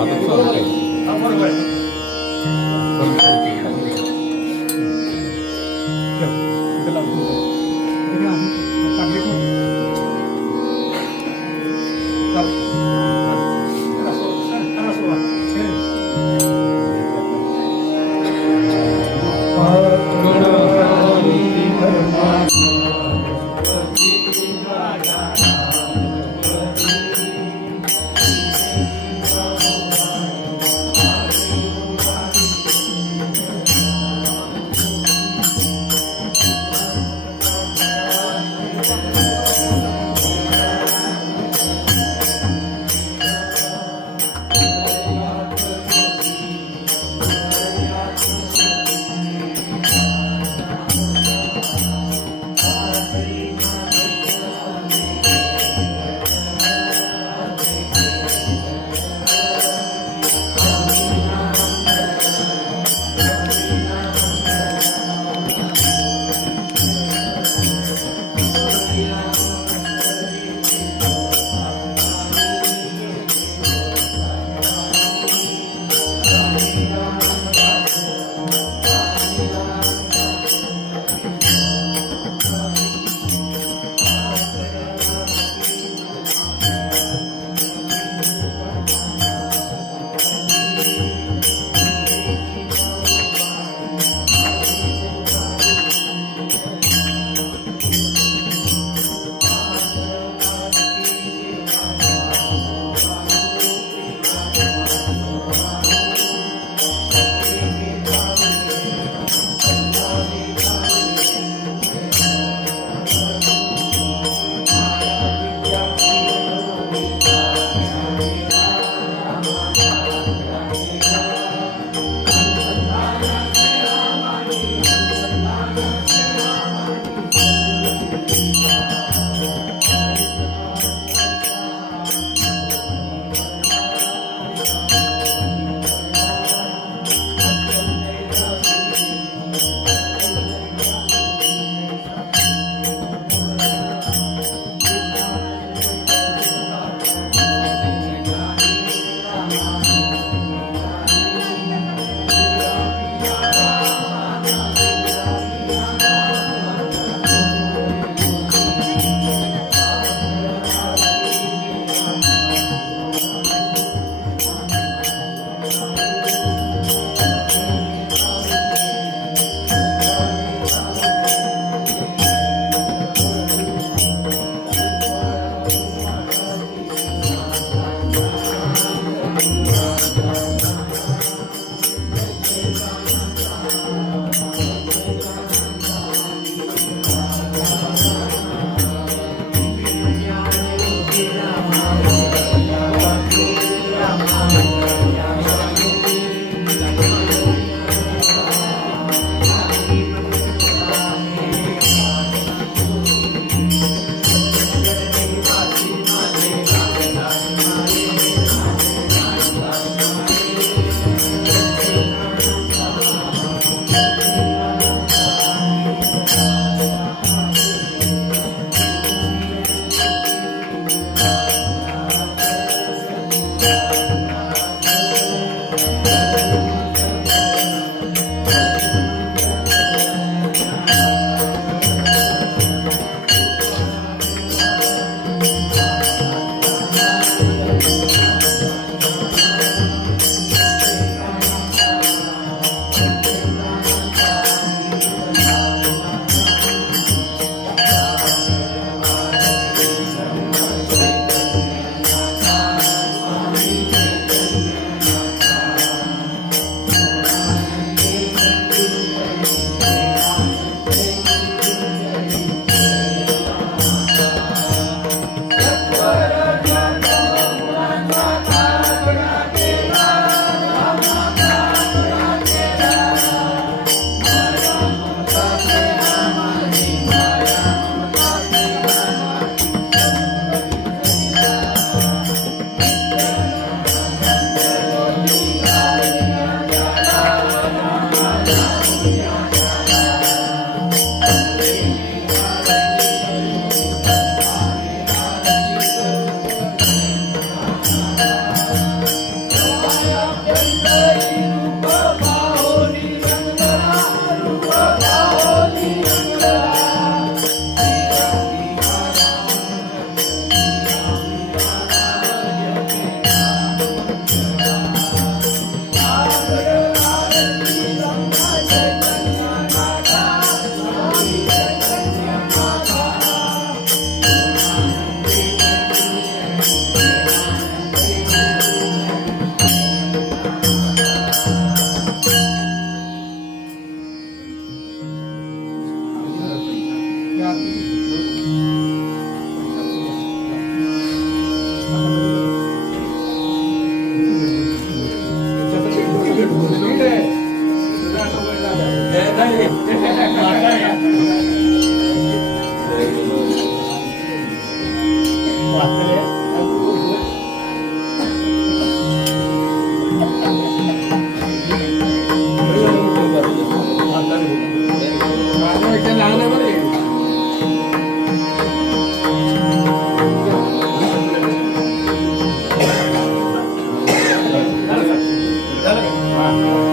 আদর্শ Oh.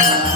Thank.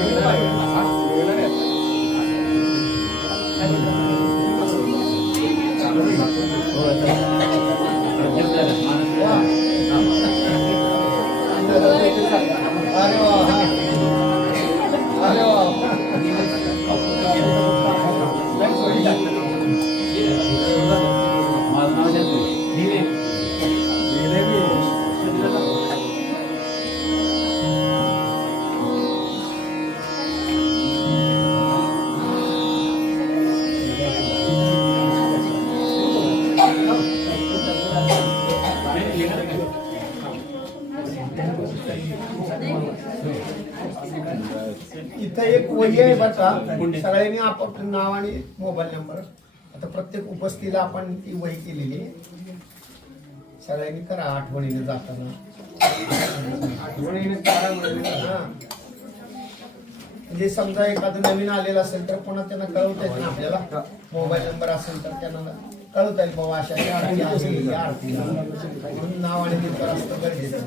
Amen. का? सगळ्यांनी आपापलं नाव आणि मोबाईल नंबर. आता प्रत्येक उपस्थितीला आपण ती वही केलेली सगळ्यांनी करा आठवणीने जाताना. आठवणीने करा म्हणजे. हा. म्हणजे समजा एखादं नवीन आलेलं असेल तर पुन्हा त्यांना कळवता ना आपल्याला. मोबाईल नंबर असेल तर त्यांना कळवता येईल बाबा अशा आरती आहे, म्हणून नाव आणि नंबर असतं गरजेचं